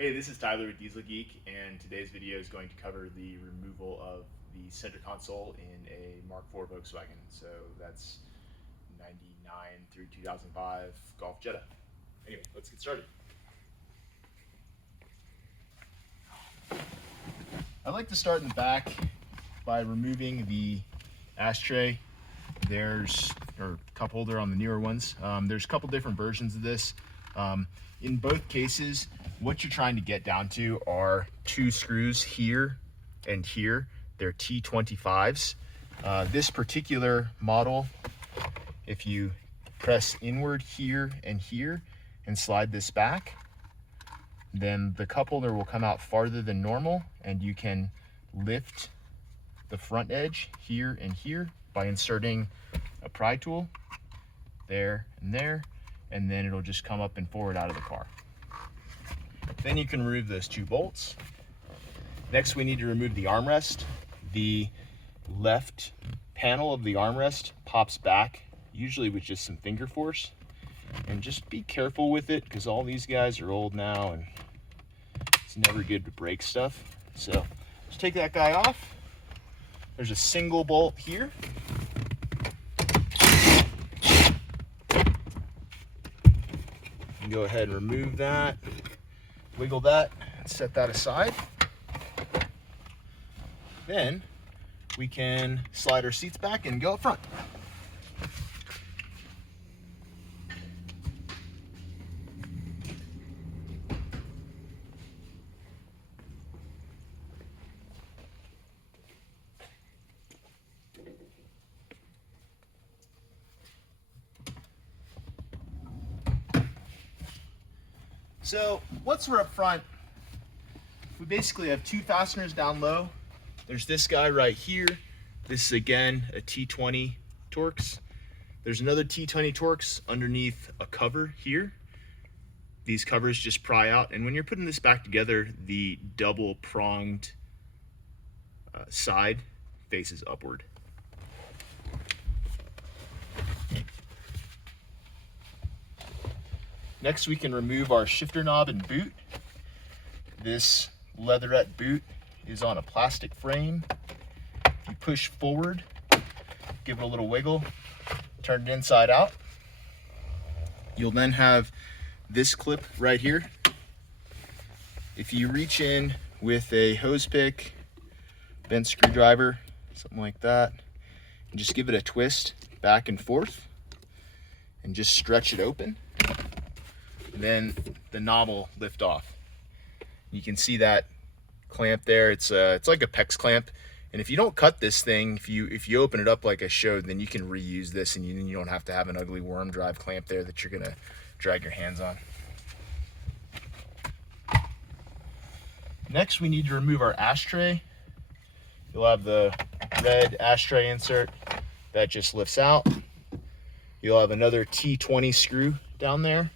Hey, this is Tyler with Dieselgeek, and today's video is going to cover the removal of the center console in a Mark IV Volkswagen. So that's 99 through 2005 Golf Jetta. Anyway, let's get started. I'd like to start in the back by removing the ashtray. There's a cup holder on the newer ones. There's a couple different versions of this. In both cases, what you're trying to get down to are two screws here and here. They're T25s. This particular model, if you press inward here and here and slide this back, then the cup holder will come out farther than normal, and you can lift the front edge here and here by inserting a pry tool there, and then it'll just come up and forward out of the car. Then you can remove those two bolts. Next, we need to remove the armrest. The left panel of the armrest pops back, usually with just some finger force. And just be careful with it, because all these guys are old now and it's never good to break stuff. So just take that guy off. There's a single bolt here. Go ahead and remove that, wiggle that, and set that aside. Then we can slide our seats back and go up front. So once we're up front, we basically have two fasteners down low. There's this guy right here. This is again a T20 Torx. There's another T20 Torx underneath a cover here. These covers just pry out, and when you're putting this back together, the double pronged side faces upward. Next, we can remove our shifter knob and boot. This leatherette boot is on a plastic frame. You push forward, give it a little wiggle, turn it inside out. You'll then have this clip right here. If you reach in with a hose pick, bent screwdriver, something like that, and just give it a twist back and forth and just stretch it open, then the knob will lift off. You can see that clamp there. It's like a PEX clamp, and if you don't cut this thing, if you open it up like I showed, then you can reuse this, and you don't have to have an ugly worm drive clamp there that you're gonna drag your hands on. Next, we need to remove our ashtray. You'll have the red ashtray insert that just lifts out. You'll have another T20 screw down there.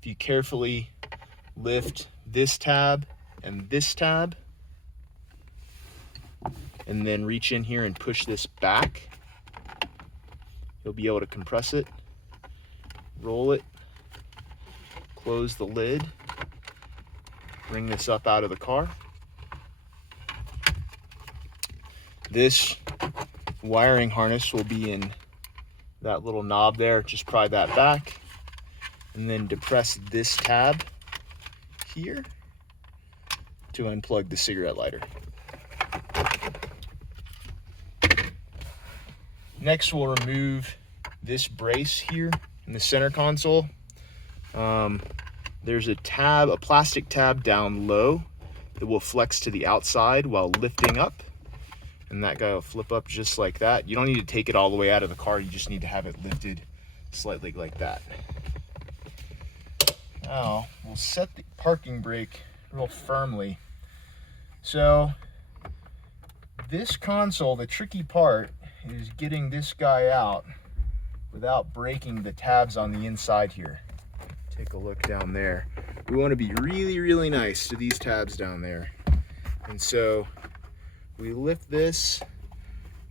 If you carefully lift this tab and this tab, and then reach in here and push this back, you'll be able to compress it, roll it, close the lid, bring this up out of the car. This wiring harness will be in that little knob there. Just pry that back, and then depress this tab here to unplug the cigarette lighter. Next, we'll remove this brace here in the center console. There's a tab, a plastic tab down low that will flex to the outside while lifting up, and that guy will flip up just like that. You don't need to take it all the way out of the car, you just need to have it lifted slightly like that. Now, we'll set the parking brake real firmly. So, this console, the tricky part is getting this guy out without breaking the tabs on the inside here. Take a look down there. We want to be really, really nice to these tabs down there. And so, we lift this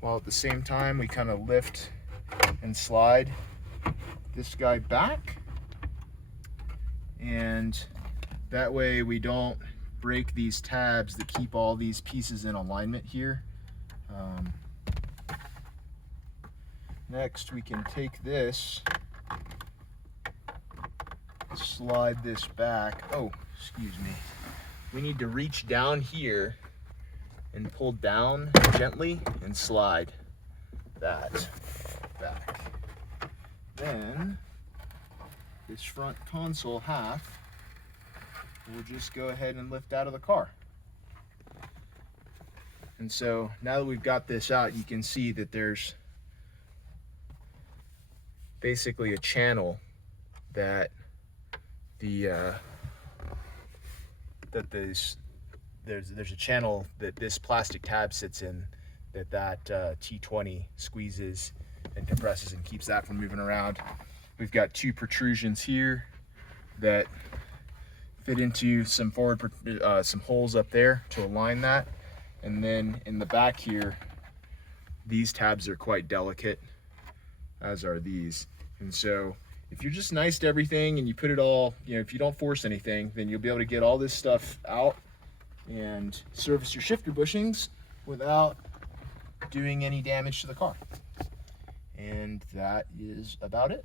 while at the same time we kind of lift and slide this guy back, and and that way we don't break these tabs that keep all these pieces in alignment here. Next, we can take this, slide this back. Oh, excuse me. We need to reach down here and pull down gently and slide that back. Then this front console half we'll just go ahead and lift out of the car. And so now that we've got this out, you can see that there's basically a channel that there's a channel that this plastic tab sits in, that T20 squeezes and compresses and keeps that from moving around. We've got two protrusions here that fit into some some holes up there to align that. And then in the back here, these tabs are quite delicate, as are these. And so if you're just nice to everything and you put it all, if you don't force anything, then you'll be able to get all this stuff out and service your shifter bushings without doing any damage to the car. And that is about it.